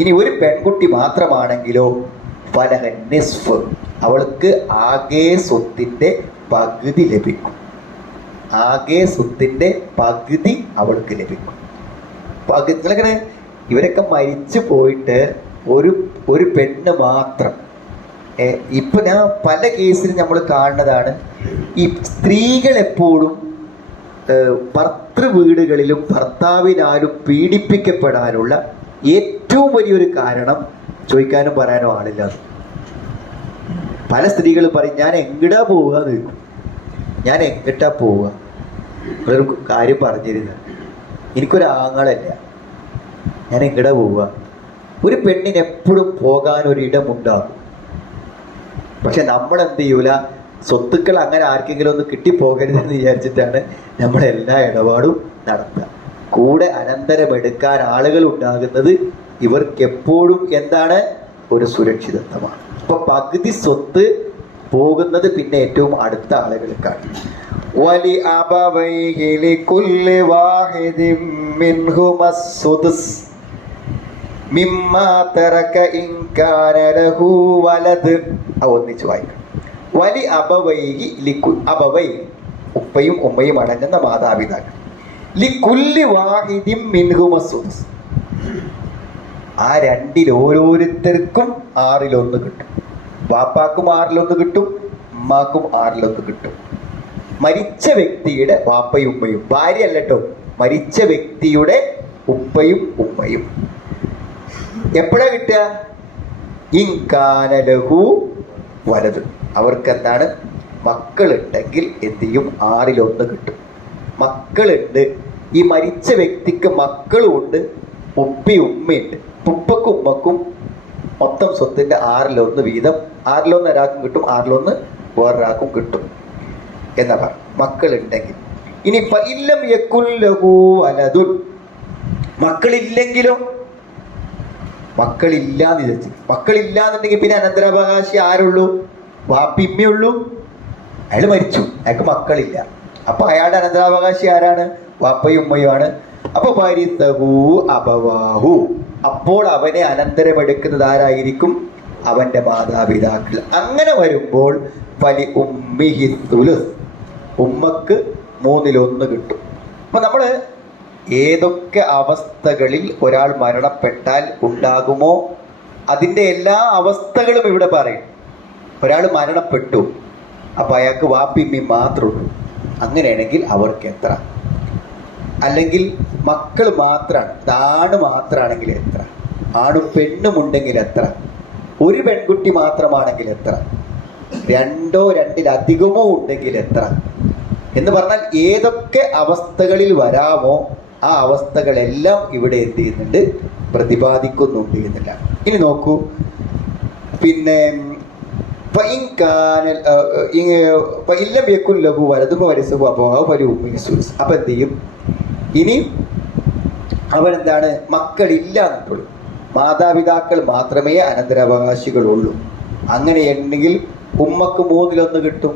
ഇനി ഒരു പെൺകുട്ടി മാത്രമാണെങ്കിലോ ഫലഹൻ നിസ്ഫ്, അവൾക്ക് ആകെ സ്വത്തിന്റെ പകുതി ലഭിക്കും. ആകെ സ്വത്തിന്റെ പകുതി അവൾക്ക് ലഭിക്കും. പകുതി ഇവരൊക്കെ മരിച്ചു പോയിട്ട് ഒരു പെണ്ണ് മാത്രം. ഇപ്പൊ ഞാൻ പല കേസിലും നമ്മൾ കാണുന്നതാണ്, ഈ സ്ത്രീകൾ എപ്പോഴും ഭർത്തൃ വീടുകളിലും ഭർത്താവിനാലും പീഡിപ്പിക്കപ്പെടാനുള്ള ഏറ്റവും വലിയൊരു കാരണം ചോദിക്കാനും പറയാനോ ആളില്ല. പല സ്ത്രീകൾ പറയും, ഞാൻ എങ്ങടാ പോവുക എന്ന് ചോദിക്കും. ഞാൻ എങ്ങട്ടാ പോവുക? ഒരു കാര്യം പറഞ്ഞിരുന്നു, എനിക്കൊരാങ്ങളല്ല, ഞാൻ എങ്ങടാ പോവുക? ഒരു പെണ്ണിന് എപ്പോഴും പോകാനൊരിടമുണ്ടാകും. പക്ഷെ നമ്മളെന്ത് ചെയ്യൂല? സ്വത്തുക്കൾ അങ്ങനെ ആർക്കെങ്കിലും ഒന്ന് കിട്ടിപ്പോകരുതെന്ന് വിചാരിച്ചിട്ടാണ് നമ്മളെല്ലാ ഇടപാടും നടത്തുക. കൂടെ അനന്തരമെടുക്കാൻ ആളുകൾ ഉണ്ടാകുന്നത് ഇവർക്കെപ്പോഴും എന്താണ്? ഒരു സുരക്ഷിതത്വമാണ്. അപ്പൊ പകുതി സ്വത്ത് പോകുന്നത് പിന്നെ ഏറ്റവും അടുത്ത ആളുകൾക്കാണ്. വലി അബവൈഹി ലികുല്ലി വാഹിദിൻ മിൻഹുമസ് സുദുസ് മിമ്മാ തറക ഇൻ കാന ലഹു വലദ്. ഒന്നിച്ച് വായിക്കണം. വലി അബവൈഹി അബവൈ, ഉപ്പയും ഉമ്മയും അടങ്ങുന്ന മാതാപിതാക്കൾ. ലികുല്ലി വാഹിദിൻ മിൻഹുമസ് സുദുസ്, ആ രണ്ടിൽ ഓരോരുത്തർക്കും 1/6 കിട്ടും. വാപ്പാക്കും 1/6 കിട്ടും, ഉമ്മാക്കും 1/6 കിട്ടും. മരിച്ച വ്യക്തിയുടെ വാപ്പയും ഉമ്മയും, ഭാര്യ അല്ല കേട്ടോ, മരിച്ച വ്യക്തിയുടെ ഉപ്പയും ഉമ്മയും എപ്പോഴാ കിട്ടുക? ഇൻകാനലഹു വലത്, അവർക്ക് എന്താണ്? മക്കളുണ്ടെങ്കിൽ എന്ത് ചെയ്യും? 1/6 കിട്ടും. മക്കളുണ്ട്, ഈ മരിച്ച വ്യക്തിക്ക് മക്കളും ഉണ്ട്, ഉപ്പയും ഉമ്മയുണ്ട്. ഉപ്പക്കും ഉമ്മക്കും മൊത്തം സ്വത്തിന്റെ 1/6 വീതം. 1/6 ഒരാൾക്കും കിട്ടും, 1/6 വേറൊരാൾക്കും കിട്ടും എന്നാ പറ. മക്കളുണ്ടെങ്കിൽ. ഇനി ഇല്ലം യകുല്ലഹു വലദുൻ, മക്കളില്ലെങ്കിലോ? മക്കളില്ലാന്ന് വിചാരിച്ചു. മക്കളില്ലാന്നുണ്ടെങ്കിൽ പിന്നെ അനന്തരാവകാശി ആരുള്ളൂ? വാപ്പിമ്മയുള്ളൂ. അയാൾ മരിച്ചു, അയാൾക്ക് മക്കളില്ല. അപ്പൊ അയാളുടെ അനന്തരാവകാശി ആരാണ്? വാപ്പയും ഉമ്മയുമാണ്. അപ്പൊ പരിതഹു അബവാഹു, അപ്പോൾ അവനെ അനന്തരമെടുക്കുന്നത് ആരായിരിക്കും? അവന്റെ മാതാപിതാക്കൾ. അങ്ങനെ വരുമ്പോൾ ഫലി ഉമ്മിഹി സുലുസ്, ഉമ്മക്ക് 1/3 കിട്ടും. അപ്പം നമ്മൾ ഏതൊക്കെ അവസ്ഥകളിൽ ഒരാൾ മരണപ്പെട്ടാൽ ഉണ്ടാകുമോ അതിൻ്റെ എല്ലാ അവസ്ഥകളും ഇവിടെ പറയും. ഒരാൾ മരണപ്പെട്ടു, അപ്പം അയാൾക്ക് വാപ്പിമ്മി മാത്രമേ ഉള്ളൂ. അങ്ങനെയാണെങ്കിൽ അവർക്ക് എത്ര? അല്ലെങ്കിൽ മക്കൾ മാത്രമാണ്, ആണ് മാത്രമാണെങ്കിൽ എത്ര? ആണും പെണ്ണും ഉണ്ടെങ്കിൽ എത്ര? ഒരു പെൺകുട്ടി മാത്രമാണെങ്കിൽ എത്ര? 2 2-ലധികമോ ഉണ്ടെങ്കിൽ എത്ര? എന്ന് പറഞ്ഞാൽ ഏതൊക്കെ അവസ്ഥകളിൽ വരാമോ ആ അവസ്ഥകളെല്ലാം ഇവിടെ എന്ത് ചെയ്യുന്നുണ്ട്? പ്രതിപാദിക്കുന്നുണ്ട് എന്നില്ല. ഇനി നോക്കൂ, പിന്നെ അപ്പൊ എന്ത് ചെയ്യും? ഇനി അവനെന്താണ്? മക്കളില്ല എന്നുള്ളൂ, മാതാപിതാക്കൾ മാത്രമേ അനന്തരാവകാശികളുള്ളൂ. അങ്ങനെയുണ്ടെങ്കിൽ ഉമ്മക്ക് 1/3 കിട്ടും.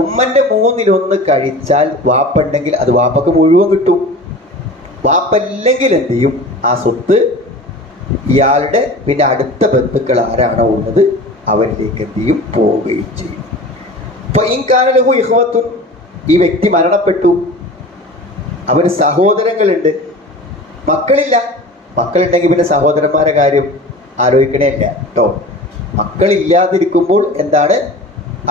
ഉമ്മന്റെ 1/3 കഴിച്ചാൽ വാപ്പുണ്ടെങ്കിൽ അത് വാപ്പക്ക് മുഴുവൻ കിട്ടും. വാപ്പല്ലെങ്കിൽ എന്ത് ചെയ്യും? ആ സ്വത്ത് ഇയാളുടെ പിന്നെ അടുത്ത ബന്ധുക്കൾ ആരാണോ ഉള്ളത് അവരിലേക്ക് എന്ത് ചെയ്യും? പോവുകയും ചെയ്യും. അപ്പൊ ഇൻകാനലഹു ഇഖ്വത്തുൻ, ഈ വ്യക്തി മരണപ്പെട്ടു, അവന് സഹോദരങ്ങളുണ്ട്, മക്കളില്ല. മക്കളുണ്ടെങ്കിൽ പിന്നെ സഹോദരന്മാരെ കാര്യം ആലോചിക്കണേ ഇല്ല കേട്ടോ. മക്കളില്ലാതിരിക്കുമ്പോൾ എന്താണ്?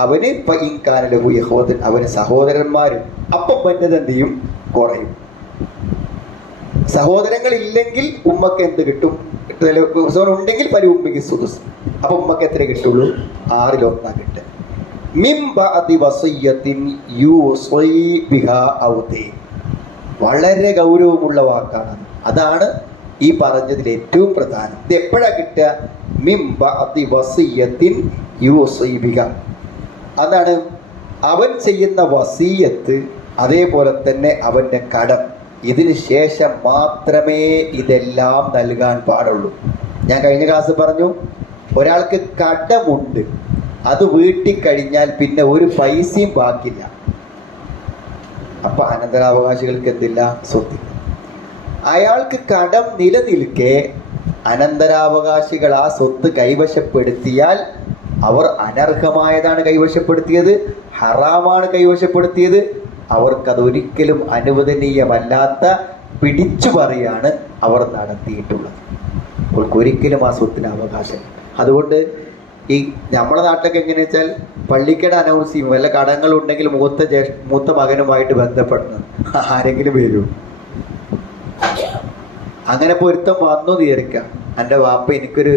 അവന് ഇൻകാനലഹു ഇഖ്വത്തുൻ, അവന് സഹോദരന്മാരും. അപ്പം വന്നത് എന്ത് ചെയ്യും? കുറയും. സഹോദരങ്ങളില്ലെങ്കിൽ ഉമ്മക്ക് എന്ത് കിട്ടും? ഉണ്ടെങ്കിൽ പരിഉമ്മിക്ക് സുദുസ്. അപ്പൊ ഉമ്മക്ക് എത്ര കിട്ടുള്ളൂ? 1/6 കിട്ടുക. മിൻ ബഅദി വസിയ്യത്തിൻ യൂസി ബിഹാ ഔ ദൈൻ. വളരെ ഗൗരവമുള്ള വാക്കാണ്. അതാണ് ഈ പറഞ്ഞതിൽ ഏറ്റവും പ്രധാനം. ഇത് എപ്പോഴാ കിട്ടുക? മിൻ ബഅദി വസിയ്യത്തിൻ യൂസി ബിഹാ. അതാണ് അവൻ ചെയ്യുന്ന വസിയത്ത്, അതേപോലെ തന്നെ അവന്റെ കടം. ഇതിന് ശേഷം മാത്രമേ ഇതെല്ലാം നൽകാൻ പാടുള്ളൂ. ഞാൻ കഴിഞ്ഞ ക്ലാസ് പറഞ്ഞു, ഒരാൾക്ക് കടമുണ്ട്, അത് വീട്ടിൽ കഴിഞ്ഞാൽ പിന്നെ ഒരു പൈസയും ബാക്കില്ല. അപ്പൊ അനന്തരാവകാശികൾക്ക് എന്തില്ല? സ്വത്തില്ല. അയാൾക്ക് കടം നിലനിൽക്കെ അനന്തരാവകാശികൾ ആ സ്വത്ത് കൈവശപ്പെടുത്തിയാൽ അവർ അനർഹമായതാണ് കൈവശപ്പെടുത്തിയത്, ഹറാമാണ് കൈവശപ്പെടുത്തിയത്. അവർക്കതൊരിക്കലും അനുവദനീയമല്ലാത്ത പിടിച്ചു പറയാണ് അവർ നടത്തിയിട്ടുള്ളത്. അവർക്കൊരിക്കലും ആ സ്വത്തിന് അവകാശം. അതുകൊണ്ട് ഈ നമ്മുടെ നാട്ടിലൊക്കെ എങ്ങനെയാ വെച്ചാൽ പള്ളിക്കട അനൗൺസ് ചെയ്യും, വല്ല കടങ്ങളുണ്ടെങ്കിൽ മൂത്ത മകനുമായിട്ട് ബന്ധപ്പെടണം, ആരെങ്കിലും വരൂ. അങ്ങനെ പൊരുത്തം വന്നു തീർക്കാം. എൻ്റെ വാപ്പ എനിക്കൊരു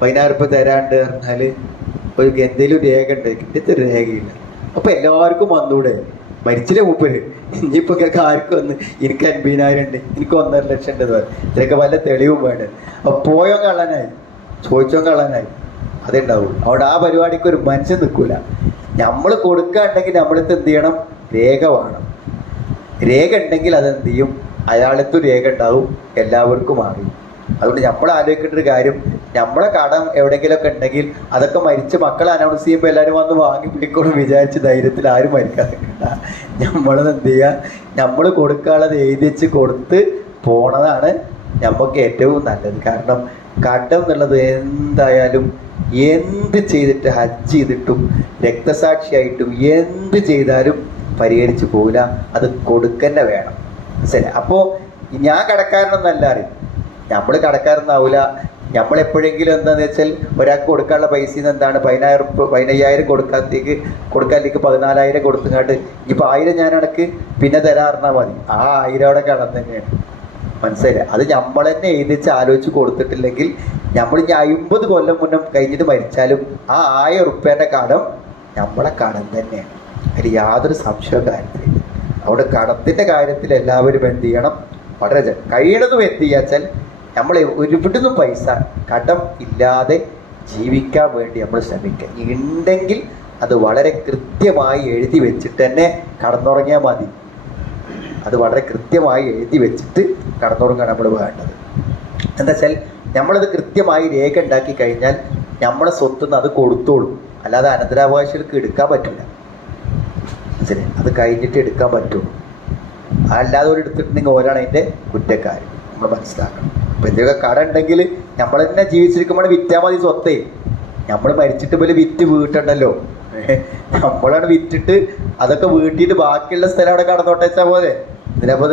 10,000 രൂപ തരാണ്ട് പറഞ്ഞാൽ ഒരു എന്തെങ്കിലും രേഖ ഉണ്ട്, കിട്ടിയ രേഖയില്ല. അപ്പൊ എല്ലാവർക്കും വന്നൂടെ? മരിച്ചില്ലേ മൂപ്പര്? ഇനിയിപ്പോ ആർക്കും വന്ന് എനിക്ക് 50,000 ഉണ്ട്, എനിക്ക് 1.5 ലക്ഷം ഉണ്ട്, ഇതൊക്കെ വല്ല തെളിവും വേണം. അപ്പൊ പോയോ കള്ളനായി, ചോദിച്ചോ കള്ളനായി, അതുണ്ടാവും. അവിടെ ആ പരിപാടിക്ക് ഒരു മനുഷ്യൻ നിൽക്കൂല. നമ്മൾ കൊടുക്കാണ്ടെങ്കിൽ നമ്മളിത് എന്ത് ചെയ്യണം? രേഖ വേണം. രേഖ ഉണ്ടെങ്കിൽ അതെന്ത് ചെയ്യും? അയാളത്തും രേഖ ഉണ്ടാവും, എല്ലാവർക്കും അറിയും. അതുകൊണ്ട് നമ്മൾ ആലോചിക്കേണ്ട ഒരു കാര്യം, നമ്മളെ കടം എവിടെയെങ്കിലുമൊക്കെ ഉണ്ടെങ്കിൽ അതൊക്കെ മരിച്ച മക്കളെ അനൗൺസ് ചെയ്യുമ്പോൾ എല്ലാവരും വന്ന് വാങ്ങി പിടിക്കണം വിചാരിച്ച് ധൈര്യത്തിൽ ആരും മരിക്കാതെ നമ്മളത് എന്ത് ചെയ്യുക? നമ്മൾ കൊടുക്കാനുള്ളത് എഴുതി വെച്ച് കൊടുത്ത് പോണതാണ് നമുക്ക് ഏറ്റവും നല്ലത്. കാരണം കടം എന്നുള്ളത് എന്തായാലും എന്ത് ചെയ്തിട്ട്, ഹജ്ജ് ചെയ്തിട്ടും രക്തസാക്ഷിയായിട്ടും എന്ത് ചെയ്താലും പരിഹരിച്ചു പോകില്ല. അത് കൊടുക്കന്നെ വേണം. ശരി. അപ്പോൾ ഞാൻ കടക്കാരനൊന്നല്ല അറിയും, നമ്മൾ കടക്കാരനാവില്ല. നമ്മളെപ്പോഴെങ്കിലും എന്താണെന്ന് വെച്ചാൽ ഒരാൾക്ക് കൊടുക്കാനുള്ള പൈസ എന്താണ് 15,000 കൊടുക്കാത്തേക്ക് 14,000 കൊടുത്തുങ്ങാണ്ട് ഇനിയിപ്പോൾ 1,000 ഞാൻ അടക്ക് പിന്നെ തരാറിഞ്ഞാൽ മതി. ആ 1,000 അവിടെ കടം തന്നെയാണ്. മനസ്സിലായില്ല? അത് നമ്മൾ തന്നെ എഴുതിച്ച് ആലോചിച്ച് കൊടുത്തിട്ടില്ലെങ്കിൽ നമ്മൾ ഇനി 50 കൊല്ലം മുന്നേ കഴിഞ്ഞിട്ട് മരിച്ചാലും ആ 1,000 റുപ്യേൻ്റെ കടം നമ്മളെ കടം തന്നെയാണ്. അതിൽ യാതൊരു സംശയവും കാര്യത്തിലില്ല. അവിടെ കടത്തിൻ്റെ കാര്യത്തിൽ എല്ലാവരും എന്ത് ചെയ്യണം? വളരെ കഴിയണതും എന്ത് ചെയ്യാച്ചാൽ നമ്മൾ ഒരുവിടുന്നും പൈസ കടം ഇല്ലാതെ ജീവിക്കാൻ വേണ്ടി നമ്മൾ ശ്രമിക്കുക. ഉണ്ടെങ്കിൽ അത് വളരെ കൃത്യമായി എഴുതി വെച്ചിട്ട് തന്നെ കടന്നുറങ്ങിയാൽ മതി. അത് വളരെ കൃത്യമായി എഴുതി വെച്ചിട്ട് കടന്നുറങ്ങാൻ നമ്മൾ വേണ്ടത്. എന്താ വെച്ചാൽ നമ്മളത് കൃത്യമായി രേഖ ഉണ്ടാക്കി കഴിഞ്ഞാൽ നമ്മളെ സ്വത്തുനിന്ന് അത് കൊടുത്തോളും. അല്ലാതെ അനന്തരാവകാശികൾക്ക് എടുക്കാൻ പറ്റില്ല. ശരി, അത് കഴിഞ്ഞിട്ട് എടുക്കാൻ പറ്റുള്ളൂ. അല്ലാതെ ഒരു എടുത്തിട്ടുണ്ടെങ്കിൽ ഓരാണ് അതിൻ്റെ കുറ്റക്കാർ. നമ്മൾ മനസ്സിലാക്കണം. അപ്പം എന്തൊക്കെ കട ഉണ്ടെങ്കിൽ നമ്മൾ തന്നെ ജീവിച്ചിരിക്കുമ്പോൾ വിറ്റാൽ മതി സ്വത്തേ. നമ്മൾ മരിച്ചിട്ട് പോലെ വിറ്റ് വീട്ടുണ്ടല്ലോ, നമ്മളാണ് വിറ്റിട്ട് അതൊക്കെ വീട്ടിൽ ബാക്കിയുള്ള സ്ഥലം അവിടെ കടന്നോട്ടെ വെച്ചാൽ പോലെ. ഇതിനപ്പോൾ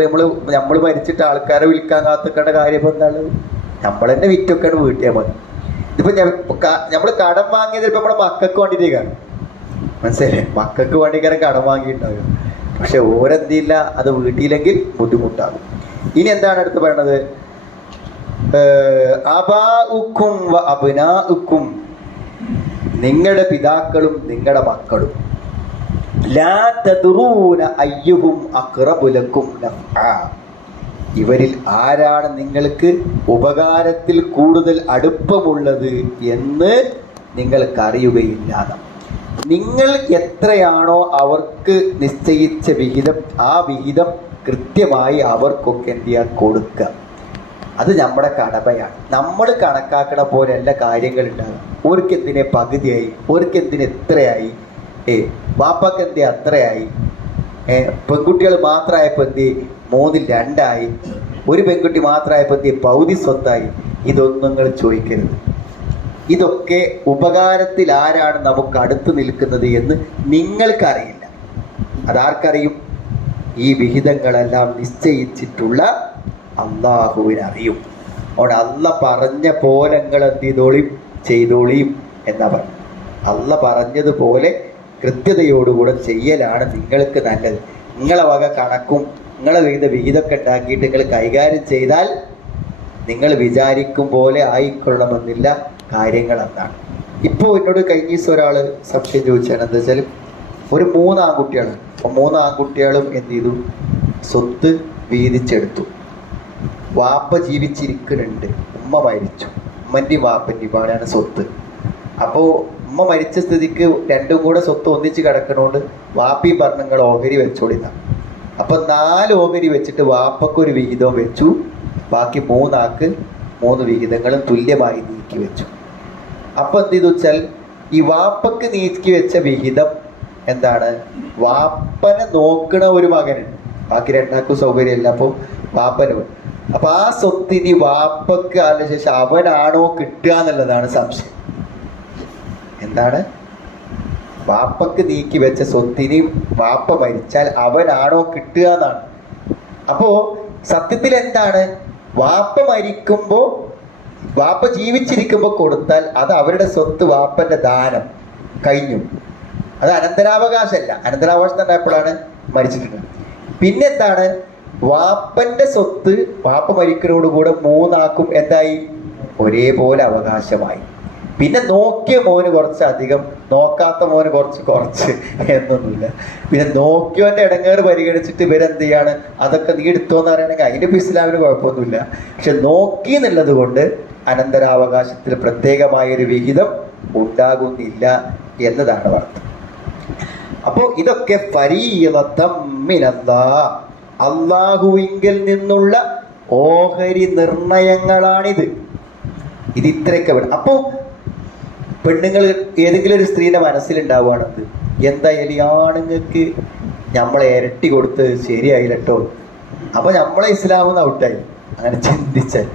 നമ്മൾ മരിച്ചിട്ട് ആൾക്കാരെ വിൽക്കാൻ കാത്തിക്കേണ്ട കാര്യം ഇപ്പം എന്താണ്? നമ്മൾ തന്നെ വിറ്റൊക്കെയാണ് വീട്ടിയാൽ മതി. ഇതിപ്പോൾ നമ്മൾ കടം വാങ്ങിയത് ഇപ്പം നമ്മുടെ മക്കൾക്ക് വേണ്ടിയിട്ടേക്കാണ്, മനസ്സിലായി? മക്കൾക്ക് വേണ്ടിക്കാരം കടം വാങ്ങിയിട്ടുണ്ടാകും. പക്ഷെ ഓരെന്തില്ല, അത് വീട്ടിയില്ലെങ്കിൽ ബുദ്ധിമുട്ടാകും. ഇനി എന്താണ് അടുത്ത് പറയണത്? അബാഉക്കും വ അബ്നാഉക്കും, നിങ്ങളുടെ പിതാക്കളും നിങ്ങളുടെ മക്കളും. ലാ തദ്റൂന അയ്യുഹും അഖ്റബു ലക്കും നഫ്ആ, ഇവരിൽ ആരാണ് നിങ്ങൾക്ക് ഉപകാരത്തിൽ കൂടുതൽ അടുപ്പമുള്ളത് എന്ന് നിങ്ങൾക്കറിയുകയില്ല. നിങ്ങൾ എത്രയാണോ അവർക്ക് നിശ്ചയിച്ച വിഹിതം, ആ വിഹിതം കൃത്യമായി അവർക്കൊക്കെ എന്ത് ചെയ്യാൻ കൊടുക്കുക. അത് നമ്മുടെ കടമയാണ്. നമ്മൾ കണക്കാക്കണ പോലെയല്ല കാര്യങ്ങൾ ഉണ്ടാകുക. ഓർക്കെന്തിനെ പകുതിയായി, ഓർക്കെന്തിന് എത്രയായി, വാപ്പക്ക് എന്തേ അത്രയായി, പെൺകുട്ടികൾ മാത്രമായപ്പോൾ എന്ത് 3-2 ഒരു പെൺകുട്ടി മാത്രമായപ്പോൾ എന്ത് പൗതി സ്വത്തായി. ഇതൊന്നും നിങ്ങൾ ചോദിക്കരുത്. ഇതൊക്കെ ഉപകാരത്തിൽ ആരാണ് നമുക്ക് അടുത്ത് നിൽക്കുന്നത് എന്ന് നിങ്ങൾക്കറിയില്ല. അതാർക്കറിയും? ഈ വിഹിതങ്ങളെല്ലാം നിശ്ചയിച്ചിട്ടുള്ള അള്ളാഹുവിനറിയും. അവിടെ അള്ള പറഞ്ഞ പോലെ നിങ്ങൾ എന്ത് ചെയ്തോളിയും ചെയ്തോളിയും എന്നാ പറഞ്ഞു. അള്ള പറഞ്ഞതുപോലെ കൃത്യതയോടുകൂടെ ചെയ്യലാണ് നിങ്ങൾക്ക് നല്ലത്. നിങ്ങളെ വക കണക്കും നിങ്ങളെ വിഹിതമൊക്കെ ഉണ്ടാക്കിയിട്ട് നിങ്ങൾ കൈകാര്യം ചെയ്താൽ നിങ്ങൾ വിചാരിക്കും പോലെ ആയിക്കൊള്ളണമെന്നില്ല കാര്യങ്ങൾ. എന്നാണ് ഇപ്പോൾ എന്നോട് കഴിഞ്ഞ ദിവസം ഒരാൾ സംശയം ചോദിച്ചാണ്. എന്താ വെച്ചാൽ ഒരു 3 ആൺകുട്ടിയാണ്. അപ്പോൾ 3 ആൺകുട്ടികളും എന്ത് ചെയ്തു? സ്വത്ത് വീതിച്ചെടുത്തു. വാപ്പ ജീവിച്ചിരിക്കുന്നുണ്ട്, ഉമ്മ മരിച്ചു. ഉമ്മൻ്റെയും വാപ്പൻ്റെയും പാടാണ് സ്വത്ത്. അപ്പോൾ ഉമ്മ മരിച്ച സ്ഥിതിക്ക് രണ്ടും കൂടെ സ്വത്ത് ഒന്നിച്ച് കിടക്കണോണ്ട് വാപ്പി പറഞ്ഞ നിങ്ങൾ ഓഹരി വെച്ചോളിന്ന. അപ്പം 4 ഓഹരി വെച്ചിട്ട് വാപ്പക്കൊരു വിഹിതവും വെച്ചു, ബാക്കി 3 ആൾക്ക് 3 വിഹിതങ്ങളും തുല്യമായി നീക്കി വെച്ചു. അപ്പം എന്ത് ചെയ്തു വെച്ചാൽ ഈ വാപ്പക്ക് നീക്കി വെച്ച വിഹിതം എന്താണ്? വാപ്പനെ നോക്കണ ഒരു മകനുണ്ട്, ബാക്കി 2 ആൾക്കും സൗകര്യമില്ല. അപ്പോൾ വാപ്പന്, അപ്പം ആ സ്വത്തിന് വാപ്പക്ക് അതിന് ശേഷം അവനാണോ കിട്ടുക എന്നുള്ളതാണ് സംശയം. എന്താണ്? വാപ്പക്ക് നീക്കി വെച്ച സ്വത്തിന് വാപ്പ മരിച്ചാൽ അവനാണോ കിട്ടുക എന്നാണ്. അപ്പോ സത്യത്തിൽ എന്താണ്? വാപ്പ മരിക്കുമ്പോൾ, വാപ്പ ജീവിച്ചിരിക്കുമ്പോൾ കൊടുത്താൽ അത് അവരുടെ സ്വത്ത്, വാപ്പന്റെ ദാനം കഴിഞ്ഞു. അത് അനന്തരാവകാശമല്ല. അനന്തരാവകാശം തന്നെ എപ്പോഴാണ്? മരിച്ചിട്ടുണ്ട്. പിന്നെന്താണ്? വാപ്പന്റെ സ്വത്ത് വാപ്പ മരിക്കുന്നതോടുകൂടെ 3 ആൾക്കും എന്തായി? ഒരേപോലെ അവകാശമായി. പിന്നെ നോക്കിയ മോന് കുറച്ചധികം, നോക്കാത്ത മോന് കുറച്ച് എന്നൊന്നുമില്ല. പിന്നെ നോക്കിയവന്റെ ഇടങ്ങേറ് പരിഗണിച്ചിട്ട് ഇവരെന്ത് ചെയ്യാണ്? അതൊക്കെ നീ എടുത്തോന്ന് പറയുകയാണെങ്കിൽ അതിൻ്റെ ഇസ്ലാമിന് കുഴപ്പമൊന്നുമില്ല. പക്ഷെ നോക്കി എന്നുള്ളത് കൊണ്ട് അനന്തരാവകാശത്തിൽ പ്രത്യേകമായൊരു വിഹിതം ഉണ്ടാകുന്നില്ല എന്നതാണ് അർത്ഥം. അപ്പോൾ ഇതൊക്കെ ഫരീളത്തം മിനല്ലാഹ്, അള്ളാഹുവിങ്കിൽ നിന്നുള്ള ഓഹരി നിർണയങ്ങളാണിത്. ഇത് ഇത്രയൊക്കെ വേണം. അപ്പോൾ പെണ്ണുങ്ങൾ ഏതെങ്കിലും ഒരു സ്ത്രീയുടെ മനസ്സിലുണ്ടാവുകയാണത്, എന്തായാലും ആണുങ്ങൾക്ക് നമ്മളെ ഇരട്ടി കൊടുത്ത് ശരിയായില്ല കേട്ടോ, അപ്പൊ നമ്മളെ ഇസ്ലാമെന്ന് ഔട്ടായി. അങ്ങനെ ചിന്തിച്ചാൽ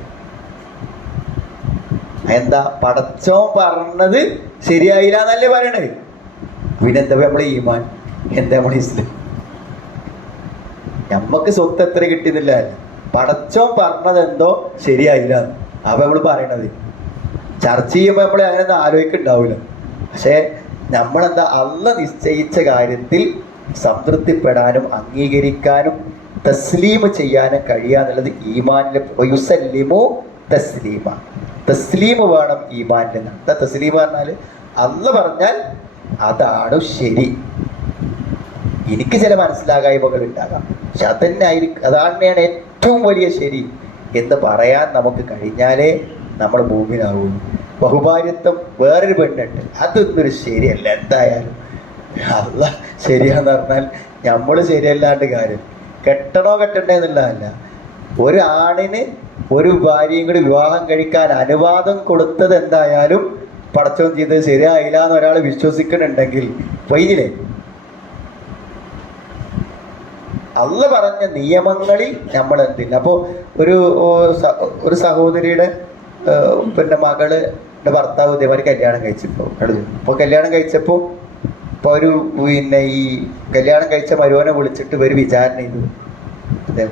എന്താ? പടച്ചോൻ പറഞ്ഞത് ശരിയായില്ല എന്നല്ലേ പറയണേ. പിന്നെന്താ നമ്മളെ ഈമാൻ, എന്താ നമ്മളെ ഇസ്ലാം? നമ്മക്ക് സ്വത്ത് എത്ര കിട്ടുന്നില്ല, പടച്ചോൻ പറഞ്ഞത് എന്തോ ശരിയായില്ല അപ്പൊ നമ്മള് പറയണത്. ചർച്ച ചെയ്യുമ്പോൾ നമ്മളെ അങ്ങനെ ആലോചിക്കുന്നുണ്ടാവില്ല. പക്ഷെ നമ്മളെന്താ? അള്ള നിശ്ചയിച്ച കാര്യത്തിൽ സംതൃപ്തിപ്പെടാനും അംഗീകരിക്കാനും തസ്ലീം ചെയ്യാനും കഴിയാന്നുള്ളത് ഈമാനിലെ യുസല്ലിമു തസ്ലീമ. തസ്ലീം വേണം ഈമാനിൽ. എന്താ തസ്ലീം പറഞ്ഞാൽ? അള്ള പറഞ്ഞാൽ അതാണ് ശരി. എനിക്ക് ചില മനസ്സിലാകായ്മകൾ ഉണ്ടാകാം, പക്ഷെ അതന്നെ ആയിരിക്കും, അതാണ് ഏറ്റവും വലിയ ശരി എന്ന് പറയാൻ നമുക്ക് കഴിഞ്ഞാലേ നമ്മൾ മൂമിനാവുള്ളൂ. ബഹുഭാര്യത്വം വേറൊരു പെണ്ണുണ്ട്, അതൊന്നൊരു ശരിയല്ല. എന്തായാലും അല്ല ശരിയാന്ന് പറഞ്ഞാൽ നമ്മൾ ശരിയല്ലാണ്ട് കാര്യം. കെട്ടണോ കെട്ടണ്ടേ എന്നുള്ളതല്ല. ഒരു ആണിന് ഒരു ഭാര്യയും കൂടി വിവാഹം കഴിക്കാൻ അനുവാദം കൊടുത്തത് എന്തായാലും പടച്ചോൻ ചെയ്തത് ശരിയായില്ല എന്ന് ഒരാൾ വിശ്വസിക്കുന്നുണ്ടെങ്കിൽ വൈകില്ലേ? അള്ള പറഞ്ഞ നിയമങ്ങളിൽ നമ്മൾ എന്തില്ല. അപ്പോൾ ഒരു സഹോദരിയുടെ പിന്നെ മകളുടെ ഭർത്താവ് ഇതേമാതിരി കല്യാണം കഴിച്ചപ്പോൾ, അപ്പോൾ കല്യാണം കഴിച്ചപ്പോൾ ഇപ്പൊ ഒരു പിന്നെ ഈ കല്യാണം കഴിച്ച മരുവനെ വിളിച്ചിട്ട് ഒരു വിചാരണ ചെയ്തു. അതെ,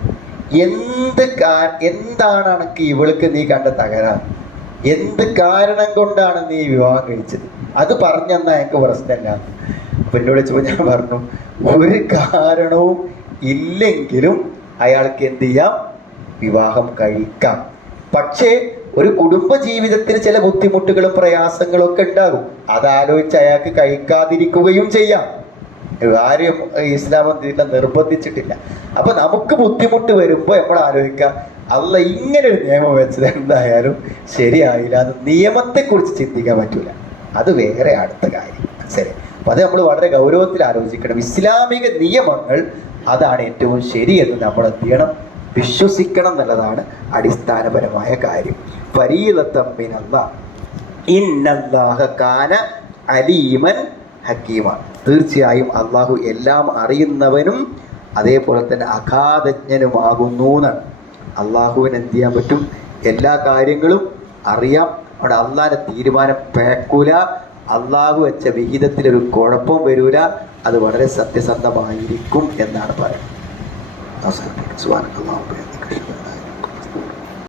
എന്താണ് അനക്ക് ഇവൾക്ക് നീ കണ്ട തകരാറ്, എന്ത് കാരണം കൊണ്ടാണ് നീ വിവാഹം കഴിച്ചത്, അത് പറഞ്ഞെന്നാ എനിക്ക് പ്രശ്നമില്ല. അപ്പൊ എന്നോട് വിളിച്ചപ്പോൾ ഞാൻ പറഞ്ഞു, ഒരു കാരണവും ഇല്ലെങ്കിലും അയാൾക്ക് എന്ത് ചെയ്യാം, വിവാഹം കഴിക്കാം. പക്ഷേ ഒരു കുടുംബ ജീവിതത്തിന് ചില ബുദ്ധിമുട്ടുകളും പ്രയാസങ്ങളും ഒക്കെ ഉണ്ടാകും. അതാലോചിച്ച് അയാൾക്ക് കഴിക്കാതിരിക്കുകയും ചെയ്യാം. ആരും ഇസ്ലാം നിർബന്ധിച്ചിട്ടില്ല. അപ്പൊ നമുക്ക് ബുദ്ധിമുട്ട് വരുമ്പോൾ നമ്മൾ ആലോചിക്കുക, അല്ല ഇങ്ങനെ ഒരു നിയമം വെച്ചത് എന്തായാലും ശരിയായില്ല, അത് നിയമത്തെക്കുറിച്ച് ചിന്തിക്കാൻ പറ്റൂല, അത് വേറെ അടുത്ത കാര്യം. ശരി, അപ്പൊ അത് നമ്മൾ വളരെ ഗൗരവത്തിൽ ആലോചിക്കണം. ഇസ്ലാമിക നിയമങ്ങൾ അതാണ് ഏറ്റവും ശരിയെന്ന് നമ്മൾ എന്ത് ചെയ്യണം, വിശ്വസിക്കണം എന്നുള്ളതാണ് അടിസ്ഥാനപരമായ കാര്യം. ഫരീദത്തൻ മിനല്ലാഹ് ഇന്നല്ലാഹ കാന അലീമൻ ഹക്കീമ. തീർച്ചയായും അള്ളാഹു എല്ലാം അറിയുന്നവനും അതേപോലെ തന്നെ അഗാധജ്ഞനുമാകുന്നു എന്നാണ്. അള്ളാഹുവിന് എന്ത് ചെയ്യാൻ പറ്റും, എല്ലാ കാര്യങ്ങളും അറിയാം. അവിടെ അള്ളാഹിന്റെ തീരുമാനം പേക്കൂല, അള്ളാഹു വെച്ച വിഹിതത്തിലൊരു കുഴപ്പവും വരൂല, അത് വളരെ സത്യസന്ധമായിരിക്കും എന്നാണ് പറയുന്നത്. അവസാനിപ്പിക്കും. സുബ്ഹാനല്ലാഹ്.